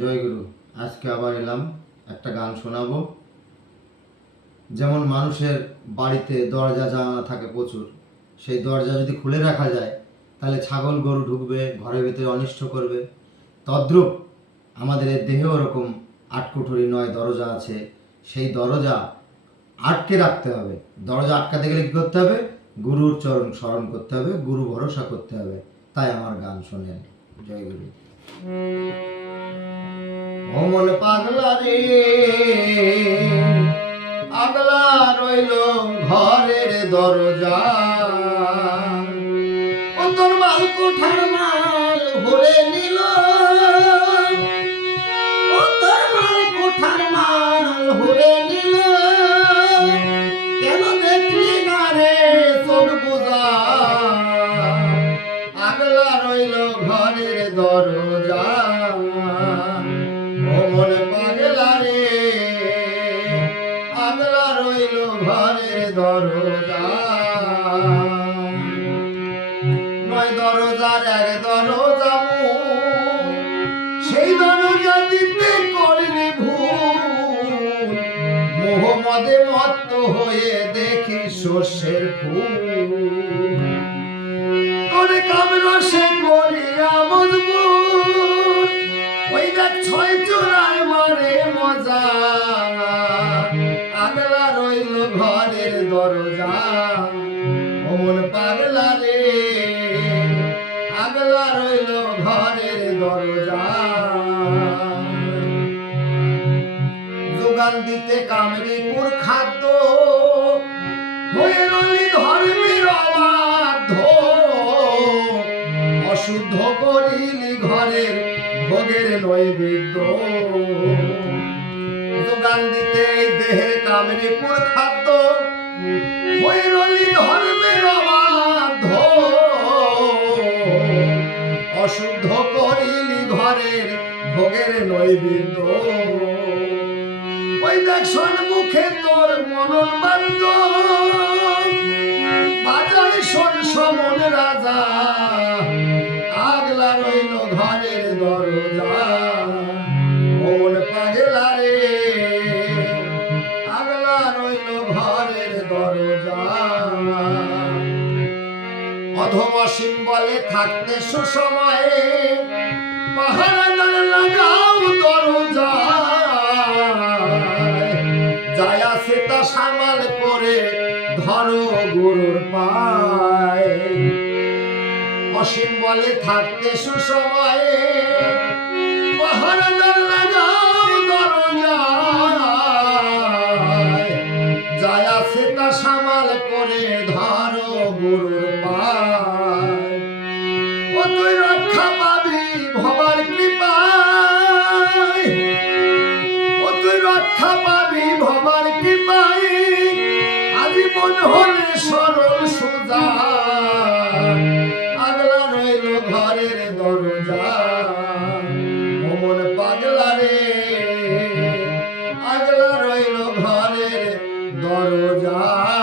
জয় গুরু আজকে আবার এলাম, একটা গান শোনাবো। যেমন মানুষের বাড়িতে দরজা জানালা থাকে প্রচুর, সেই দরজা যদি খুলে রাখা যায়, তাহলে ছাগল গরু ঢুকবে, ঘরের ভিতরে অনিষ্ট করবে। তদ্রূপ আমাদের দেহেও ওরকম আটকুঠুরি নয় দরজা আছে, সেই দরজা আটকে রাখতে হবে। দরজা আটকাতে গেলে কী করতে হবে? গুরুর চরণ স্মরণ করতে হবে, গুরু ভরসা করতে হবে। তাই আমার গান শোনেন জয় গুরু অমল পাগলা রে আগলা রইল ঘরের দরজা। তোর মাল কোঠার মাল ভরে নিল। ঘরের দরজা। পাগলা রইল ঘরের দরজা। নয় দরজার এক দরজা সেই দরজা দিতে করলি ভুল। মোহাম্মদে মত্ত হয়ে দেখি শস্যের ফুল। করে কামরসে দেখ ছয় চোরায় মারে মজা। আগলা রইল ঘরের দরজা। অমন পাগলা রে আগলা রইল ঘরের দরজা। যোগান দিতে কামরিপুর খাদ্য, হয়ে রলি ধর্মের অবাধ্য। অশুদ্ধ করিলি ঘরের ভোগের নৈবেদ্য যোগান দিতে দেহের কামরিপুর খাদ্য হয়ে রলি ধর্মের অবাধ্য। অশুদ্ধ করিলি ঘরের ভোগের নৈবেদ্য ওই দেখ সম্মুখে তোর মনন বাদ্য। বাজায় শোন সমন রাজা। অধমসীম বলে থাকতে সুসময়ে পাহাড় লাগাও দরজা। যায় সে তা সামাল করে, ধরো গুরুর পায়। অসীম বলে থাকতে সুসময়ে পাহাড়াদার লাগাও দরজা। যায় তা সামাল করে, ধরো গুরুর পাগলা অমন রে আগলা রইল ঘরের দরজা।